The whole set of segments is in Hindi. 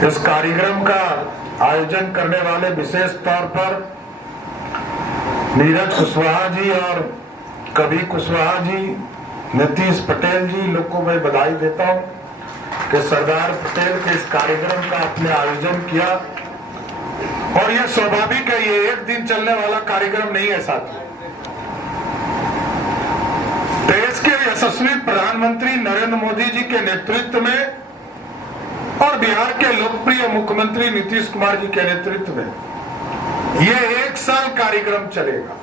इस कार्यक्रम का आयोजन करने वाले विशेष तौर पर नीरज कुशवाहा जी और कवि कुशवाहा जी, नीतीश पटेल जी लोग को मैं बधाई देता हूं कि सरदार पटेल के इस कार्यक्रम का आपने आयोजन किया। और यह स्वाभाविक है, ये एक दिन चलने वाला कार्यक्रम नहीं है साथियों। देश के यशस्वी प्रधानमंत्री नरेंद्र मोदी जी के नेतृत्व में और बिहार के लोकप्रिय मुख्यमंत्री नीतीश कुमार जी के नेतृत्व में यह 1 साल कार्यक्रम चलेगा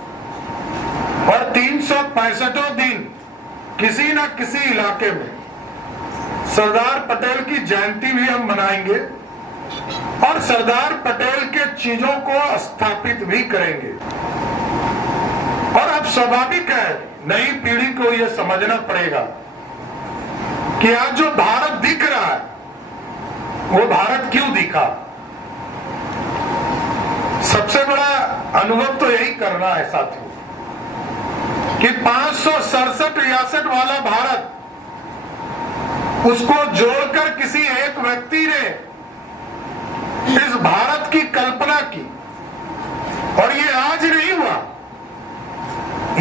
और 365 दिन किसी न किसी इलाके में सरदार पटेल की जयंती भी हम मनाएंगे और सरदार पटेल के चीजों को स्थापित भी करेंगे। और अब स्वाभाविक है, नई पीढ़ी को यह समझना पड़ेगा कि आज जो भारत दिख रहा है वो भारत क्यों दिखा। सबसे बड़ा अनुभव तो यही करना है साथियों कि 567 रियासत वाला भारत, उसको जोड़कर किसी एक व्यक्ति ने इस भारत की कल्पना की और ये आज नहीं हुआ।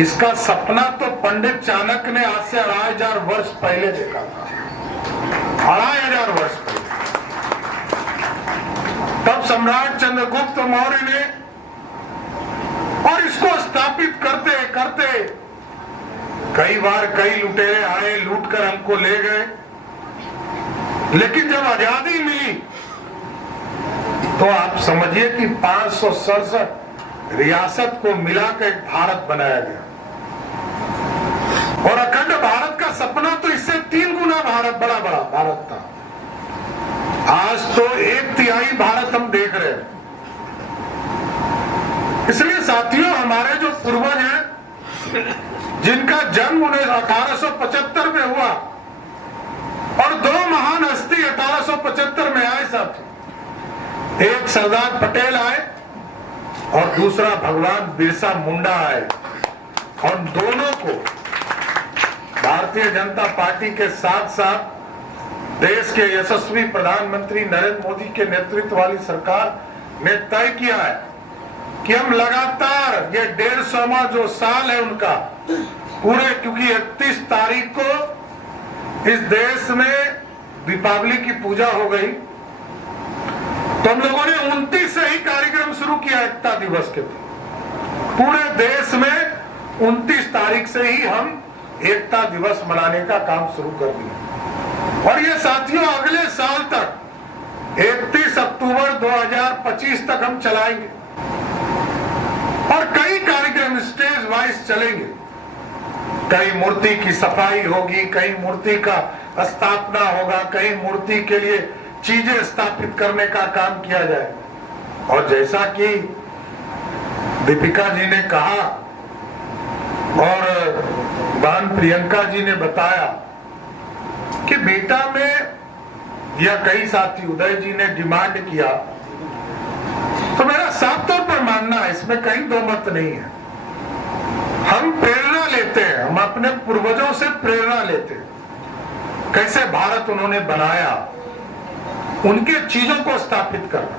इसका सपना तो पंडित चाणक्य ने आज से 2500 वर्ष पहले देखा था, 2500 वर्ष पहले। तब सम्राट चंद्रगुप्त मौर्य ने, और इसको स्थापित करते करते कई बार कई लुटेरे आए, लूट कर हमको ले गए, लेकिन जब आजादी मिली तो आप समझिए कि 567 रियासत को मिलाकर एक भारत बनाया गया। और अखंड भारत का सपना तो इससे 3 गुना बड़ा भारत था। आज तो 1/3 भारत हम देख रहे हैं। इसलिए साथियों, हमारे जो पूर्वज हैं, जिनका जन्म 1875 में हुआ और 2 महान हस्ती 1875 में आए साथियों, एक सरदार पटेल आए और दूसरा भगवान बिरसा मुंडा आए, और दोनों को भारतीय जनता पार्टी के साथ साथ देश के यशस्वी प्रधानमंत्री नरेंद्र मोदी के नेतृत्व वाली सरकार ने तय किया है कि हम लगातार ये 150वां जो साल है उनका पूरे, क्योंकि 31 तारीख को इस देश में दीपावली की पूजा हो गई, तो हम लोगों ने 29 से ही कार्यक्रम शुरू किया एकता दिवस के दिन। पूरे देश में 29 तारीख से ही हम एकता दिवस मनाने का काम शुरू कर दिया। और ये साथियों अगले साल तक 31 अक्टूबर 2025 तक हम चलाएंगे और कई कार्यक्रम स्टेज वाइज चलेंगे। कई मूर्ति की सफाई होगी, कई मूर्ति का स्थापना होगा, कई मूर्ति के लिए चीजें स्थापित करने का काम किया जाए। और जैसा कि दीपिका जी ने कहा और बहन प्रियंका जी ने बताया कि बेटा में, या कई साथी उदय जी ने डिमांड किया, तो मेरा साफ तौर पर मानना है, इसमें कहीं दो मत नहीं है। हम प्रेरणा लेते हैं, हम अपने पूर्वजों से प्रेरणा लेते हैं, कैसे भारत उन्होंने बनाया, उनके चीजों को स्थापित करना।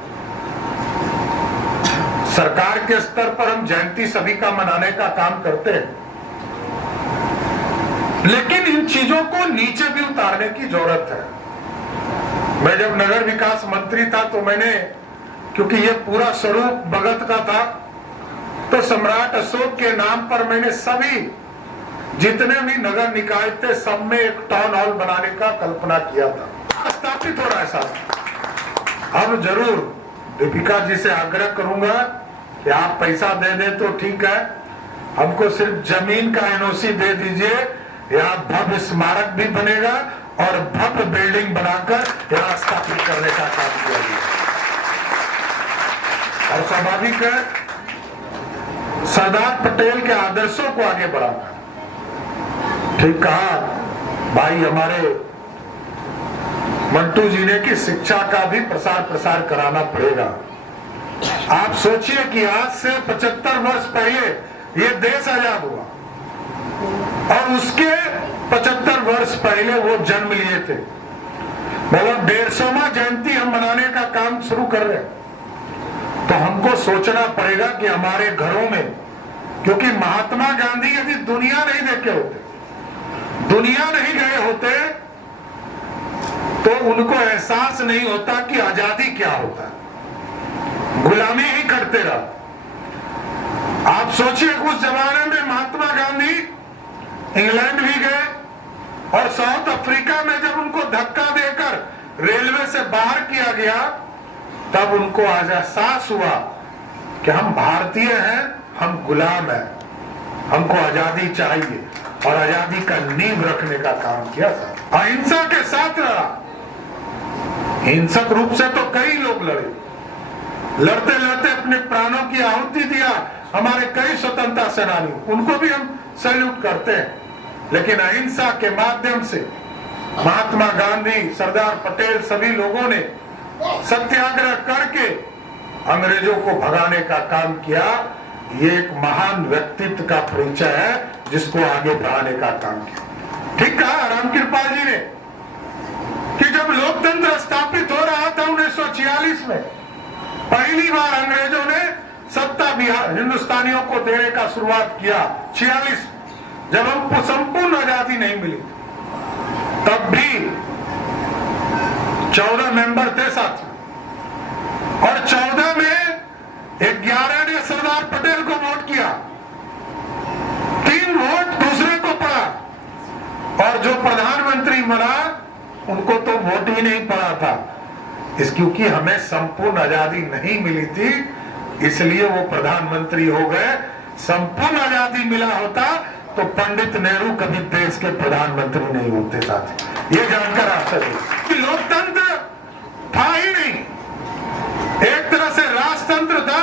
सरकार के स्तर पर हम जयंती सभी का मनाने का काम करते हैं, लेकिन इन चीजों को नीचे भी उतारने की जरूरत है। मैं जब नगर विकास मंत्री था तो मैंने, क्योंकि ये पूरा स्वरूप भगत का था, तो सम्राट अशोक के नाम पर मैंने सभी जितने भी नगर निकाय थे सब में एक टाउन हॉल बनाने का कल्पना किया था। स्थापित हो रहा है साहब। अब जरूर दीपिका जी से आग्रह करूंगा कि आप पैसा दे दें तो ठीक है, हमको सिर्फ जमीन का एनओसी दे दीजिए, यहाँ भव्य स्मारक भी बनेगा और भव्य बिल्डिंग बनाकर यहाँ स्थापित करने का काम किया गया। और स्वाभाविक है, सरदार पटेल के आदर्शों को आगे बढ़ाना। ठीक कहा भाई हमारे मंटू जी ने कि शिक्षा का भी प्रसार प्रसार कराना पड़ेगा। आप सोचिए कि आज से 75 वर्ष पहले ये देश आजाद हुआ और उसके 75 वर्ष पहले वो जन्म लिए थे। मतलब 150वां जयंती हम मनाने का कर रहे हैं। तो हमको सोचना पड़ेगा कि हमारे घरों में, क्योंकि महात्मा गांधी यदि दुनिया नहीं देखे होते, दुनिया नहीं गए होते, तो उनको एहसास नहीं होता कि आजादी क्या होता है, गुलामी ही करते रहा। आप सोचिए उस जमाने में महात्मा गांधी इंग्लैंड भी गए और साउथ अफ्रीका में जब उनको धक्का देकर रेलवे से बाहर किया गया, तब उनको एहसास हुआ कि हम भारतीय हैं, हम गुलाम हैं, हमको आजादी चाहिए, और आजादी का नींव रखने का काम किया था। अहिंसा के साथ रहा। हिंसक रूप से तो कई लोग लड़े, लड़ते लड़ते अपने प्राणों की आहुति दिया हमारे कई स्वतंत्रता सेनानी, उनको भी हम सैल्यूट करते हैं। लेकिन अहिंसा के माध्यम से महात्मा गांधी, सरदार पटेल, सभी लोगों ने सत्याग्रह करके अंग्रेजों को भगाने का काम किया। ये एक महान व्यक्तित्व का परिचय है जिसको आगे बढ़ाने का काम किया। ठीक कहा रामकृपाल जी ने कि जब लोकतंत्र स्थापित हो रहा था 1946 में, पहली बार अंग्रेजों ने सत्ता बिहार हिंदुस्तानियों को देने का शुरुआत किया 46, जब हमको संपूर्ण आजादी नहीं मिली। तब भी 14 मेंबर थे साथ में, और 14 में 11 ने सरदार पटेल को वोट किया, 3 वोट दूसरे को पड़ा, और जो प्रधानमंत्री बना उनको तो वोट ही नहीं पड़ा था। क्योंकि हमें संपूर्ण आजादी नहीं मिली थी, इसलिए वो प्रधानमंत्री हो गए। संपूर्ण आजादी मिला होता तो पंडित नेहरू कभी देश के प्रधानमंत्री नहीं होते साथ। ये जानकर आश्चर्य कि लोकतंत्र था ही नहीं, एक तरह से राजतंत्र था।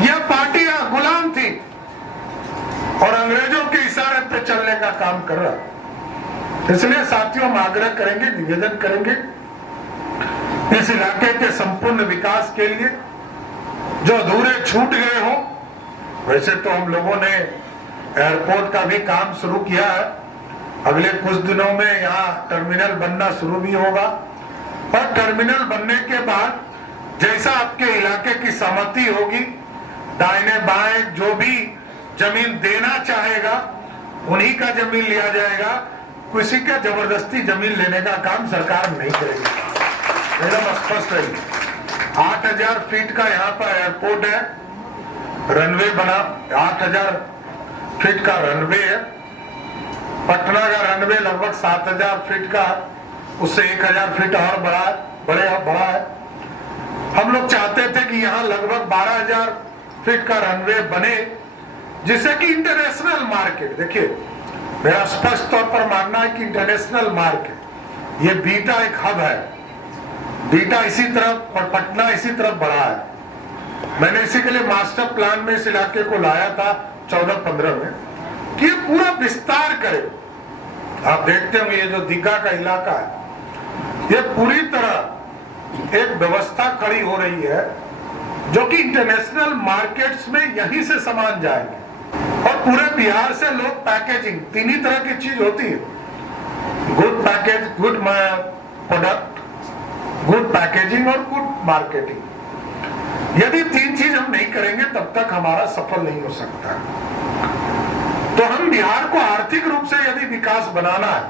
यह पार्टियां गुलाम थी और अंग्रेजों के इशारे पे चलने का काम कर रहा। इसलिए साथियों, हम आग्रह करेंगे, निवेदन करेंगे इस इलाके के संपूर्ण विकास के लिए जो अधूरे छूट गए हो। वैसे तो हम लोगों ने एयरपोर्ट का भी काम शुरू किया है, अगले कुछ दिनों में यहाँ टर्मिनल बनना शुरू भी होगा, और टर्मिनल बनने के बाद जैसा आपके इलाके की सहमति होगी, दाहिने बाएं जो भी जमीन देना चाहेगा उन्हीं का जमीन लिया जाएगा। किसी का जबरदस्ती जमीन लेने का काम सरकार नहीं करेगी, एकदम स्पष्ट रही। 8000 फीट का यहाँ पर एयरपोर्ट है, रनवे बना, 8000 फीट का रनवे है। पटना का रनवे लगभग 7000 फीट का, उससे 1000 फीट और बड़ा है। हम लोग चाहते थे कि यहाँ लगभग 12000 फीट का रनवे बने, जिससे कि इंटरनेशनल मार्केट, देखिए मेरा स्पष्ट तौर पर मानना है कि इंटरनेशनल मार्केट, ये बीटा एक हब है, बीटा इसी तरफ और पटना इसी तरफ बढ़ा है। मैंने इसी के लिए मास्टर प्लान में इस इलाके को लाया था 14-15 में कि पूरा विस्तार करे। आप देखते होंगे ये जो दीघा का इलाका है, ये पूरी तरह एक व्यवस्था खड़ी हो रही है जो कि इंटरनेशनल मार्केट्स में यहीं से सामान जाएंगे। और पूरे बिहार से लोग पैकेजिंग, 3 ही तरह की चीज होती है, good package, good product, good packaging और गुड मार्केटिंग। यदि 3 चीज हम नहीं करेंगे तब तक हमारा सफल नहीं हो सकता। तो हम बिहार को आर्थिक रूप से यदि विकास बनाना है,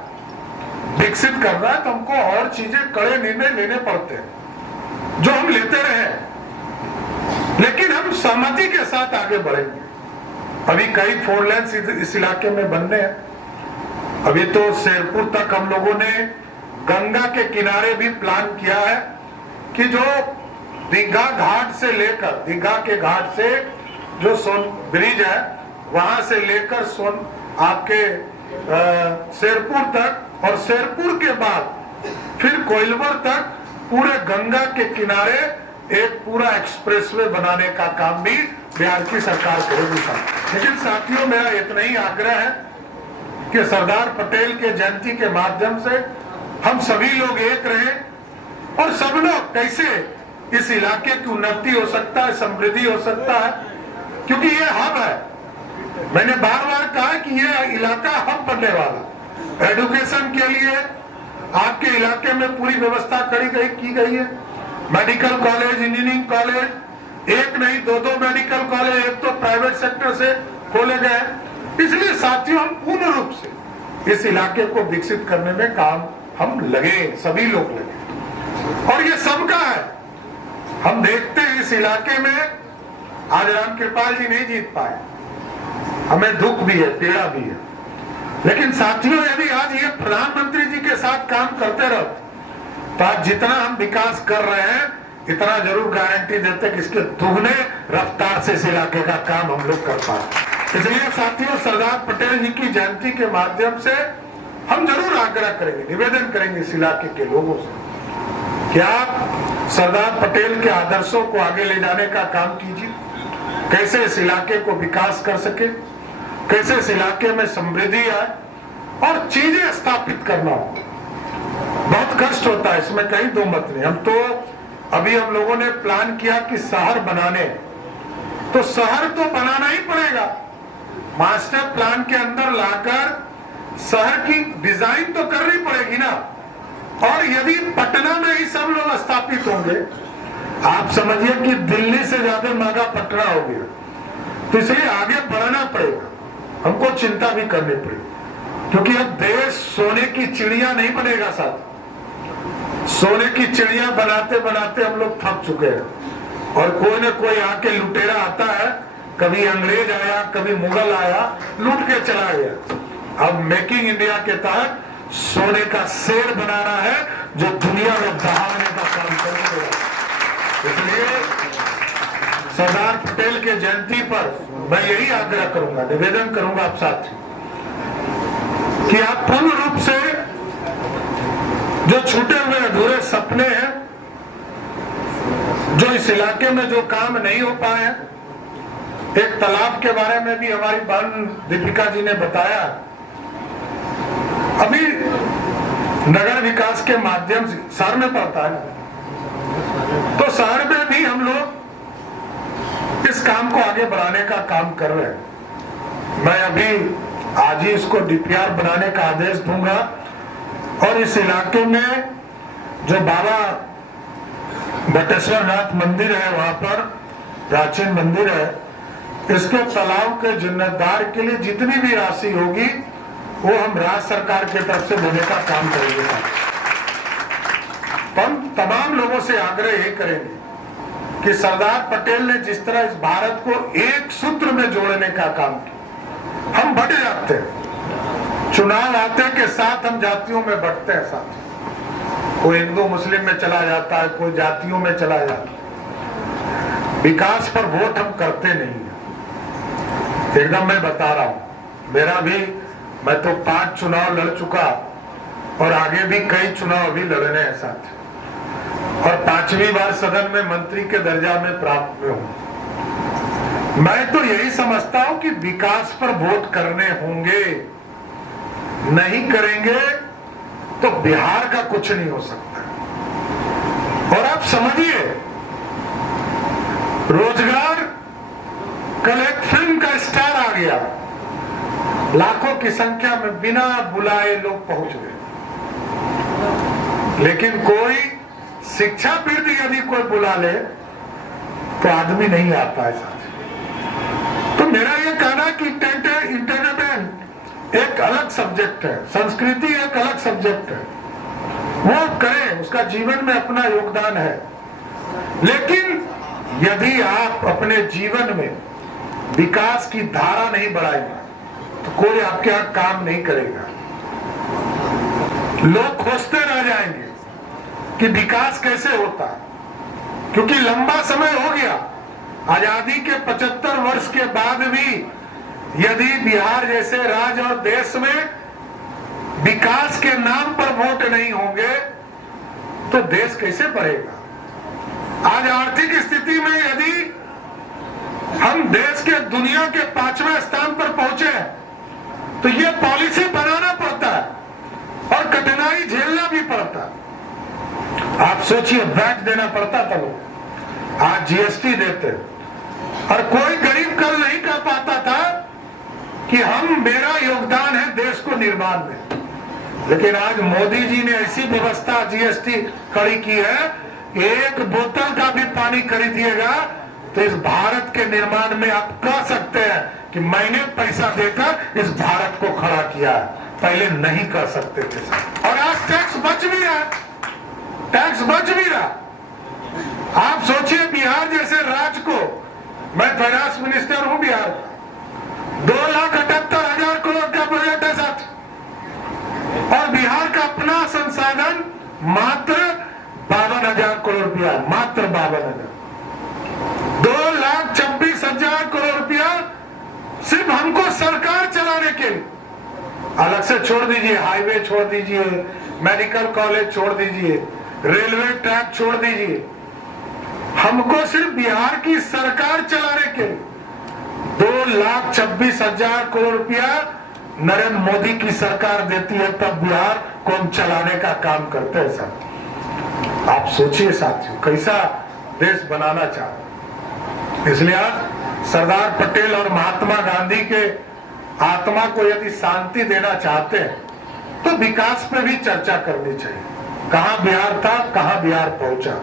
विकसित करना है, तो हमको और चीजें, कड़े निर्णय लेने पड़ते हैं जो हम लेते रहे, लेकिन हम सहमति के साथ आगे बढ़ेंगे। अभी कई 4 लेन्स इस इलाके में बनने हैं। अभी तो शेरपुर तक हम लोगों ने गंगा के किनारे भी प्लान किया है कि जो दीघा घाट से लेकर, दीघा के घाट से जो सोन ब्रिज है वहां से लेकर आपके शेरपुर तक, और शेरपुर के बाद फिर कोइलवर तक पूरे गंगा के किनारे एक पूरा एक्सप्रेसवे बनाने का काम भी बिहार की सरकार करेगी। लेकिन साथियों, मेरा इतना ही आग्रह है कि सरदार पटेल के जयंती के माध्यम से हम सभी लोग एक रहें और सब लोग कैसे इस इलाके की उन्नति हो सकता है, समृद्धि हो सकता है, क्योंकि ये हब है। मैंने बार बार कहा कि ये इलाका हब बनने वाला, एजुकेशन के लिए आपके इलाके में पूरी व्यवस्था की गई है, मेडिकल कॉलेज, इंजीनियरिंग कॉलेज, एक नहीं दो मेडिकल कॉलेज, एक तो प्राइवेट सेक्टर से खोले गए। इसलिए साथियों, हम पूर्ण रूप से इस इलाके को विकसित करने में काम हम लगे, सभी लोग लगे, और ये सबका है। हम देखते हैं इस इलाके में आज राम कृपाल जी नहीं जीत पाए, हमें दुख भी है, पीड़ा भी है, लेकिन साथियों यदि आज ये प्रधानमंत्री जी के साथ काम करते रहो तो आज जितना हम विकास कर रहे हैं इतना जरूर गारंटी देते कि इसके दुगने रफ्तार से इस इलाके का काम हम लोग कर पाए। इसलिए साथियों, सरदार पटेल जी की जयंती के माध्यम से हम जरूर आग्रह करेंगे, निवेदन करेंगे इस इलाके के लोगों से कि आप सरदार पटेल के आदर्शों को आगे ले जाने का काम कीजिए, कैसे इस इलाके को विकास कर सके, कैसे इस इलाके में समृद्धि आए और चीजें स्थापित करना हो। बहुत कष्ट होता है, इसमें कहीं दो मत नहीं। हम लोगों ने प्लान किया कि शहर बनाने, तो शहर तो बनाना ही पड़ेगा, मास्टर प्लान के अंदर लाकर शहर की डिजाइन तो करनी पड़ेगी ना। और यदि पटना में ही सब लोग स्थापित होंगे, आप समझिए कि दिल्ली से ज्यादा महंगा पटना हो गया, तो इसलिए आगे बढ़ना पड़ेगा, हमको चिंता भी करनी पड़ेगी, क्योंकि अब देश सोने की चिड़िया नहीं बनेगा साथ। सोने की चिड़िया बनाते बनाते हम लोग थक चुके हैं, और कोई न कोई आके लुटेरा आता है, कभी अंग्रेज आया, कभी मुगल आया, लूट के चला गया। अब मेकिंग इंडिया के तहत सोने का शेर बनाना है जो दुनिया में दहाड़ने का काम करेगा। इसलिए सरदार पटेल के जयंती पर मैं यही आग्रह करूंगा, निवेदन करूंगा आप साथी कि आप पूर्ण रूप से जो छूटे हुए अधूरे सपने हैं, जो इस इलाके में जो काम नहीं हो पाए हैं, एक तालाब के बारे में भी हमारी बहन दीपिका जी ने बताया, अभी नगर विकास के माध्यम से शहर में पड़ता है, तो शहर में भी हम लोग इस काम को आगे बढ़ाने का काम कर रहे हैं। मैं अभी आज ही इसको डीपीआर बनाने का आदेश दूंगा, और इस इलाके में जो बाबा बटेश्वर नाथ मंदिर है, वहां पर प्राचीन मंदिर है, इसके तालाब के जिम्मेदार के लिए जितनी भी राशि होगी वो हम राज्य सरकार की तरफ से देने का काम करेंगे। हम तमाम लोगों से आग्रह यही करेंगे कि सरदार पटेल ने जिस तरह इस भारत को एक सूत्र में जोड़ने का काम किया, हम बढ़ जाते हैं, चुनाव आते के साथ हम जातियों में बढ़ते हैं साथ, कोई हिंदू मुस्लिम में चला जाता है, कोई जातियों में चला जाता है, विकास पर वोट हम करते नहीं है। एकदम मैं बता रहा हूं, मेरा भी, मैं तो 5 चुनाव लड़ चुका और आगे भी कई चुनाव अभी लड़ने हैं साथ, और 5वीं बार सदन में मंत्री के दर्जा में प्राप्त में हूं। मैं तो यही समझता हूं कि विकास पर वोट करने होंगे, नहीं करेंगे तो बिहार का कुछ नहीं हो सकता। और आप समझिए, रोजगार, कल एक फिल्म का स्टार आ गया, लाखों की संख्या में बिना बुलाए लोग पहुंच गए, लेकिन कोई शिक्षा वृद्धि यदि कोई बुला ले तो आदमी नहीं आता है साथ। तो मेरा ये कहना है कि एंटरटेनमेंट एक अलग सब्जेक्ट है, संस्कृति एक अलग सब्जेक्ट है, वो करें, उसका जीवन में अपना योगदान है, लेकिन यदि आप अपने जीवन में विकास की धारा नहीं बढ़ाएंगे तो कोई आपके यहाँ काम नहीं करेगा। लोग खोजते रह जाएंगे कि विकास कैसे होता है, क्योंकि लंबा समय हो गया, आजादी के 75 वर्ष के बाद भी यदि बिहार जैसे राज्य और देश में विकास के नाम पर वोट नहीं होंगे तो देश कैसे बढ़ेगा। आज आर्थिक स्थिति में यदि हम देश के दुनिया के 5वें स्थान पर पहुंचे तो ये पॉलिसी बनाना पड़ता है और कठिनाई झेलना भी पड़ता है। आप सोचिए, वैट देना पड़ता था लोग, आज जीएसटी देते, और कोई गरीब कल नहीं कर पाता था कि मेरा योगदान है देश को निर्माण में, लेकिन आज मोदी जी ने ऐसी व्यवस्था जीएसटी खड़ी की है एक बोतल का भी पानी खरीदिएगा तो इस भारत के निर्माण में आप कह सकते हैं कि मैंने पैसा देकर इस भारत को खड़ा किया है, पहले नहीं कर सकते थे। और आज टैक्स बच भी रहा, टैक्स बच भी रहा। आप सोचिए बिहार जैसे राज्य को, मैं फाइनेंस मिनिस्टर हूं बिहार, 2,78,000 करोड़ का बजट है साथ, और बिहार का अपना संसाधन मात्र 52,000 करोड़ रुपया, मात्र 52,000। 2,26,000 करोड़ रुपया सिर्फ हमको सरकार चलाने के लिए, अलग से छोड़ दीजिए, हाईवे छोड़ दीजिए, मेडिकल कॉलेज छोड़ दीजिए, रेलवे ट्रैक छोड़ दीजिए, हमको सिर्फ बिहार की सरकार चलाने के लिए 2,26,000 करोड़ रुपया नरेंद्र मोदी की सरकार देती है, तब बिहार को हम चलाने का काम करते हैं साहब। आप सोचिए साथियों, कैसा देश बनाना चाहते। इसलिए आज सरदार पटेल और महात्मा गांधी के आत्मा को यदि शांति देना चाहते हैं तो विकास पे भी चर्चा करनी चाहिए। कहां बिहार था, कहां बिहार पहुंचा।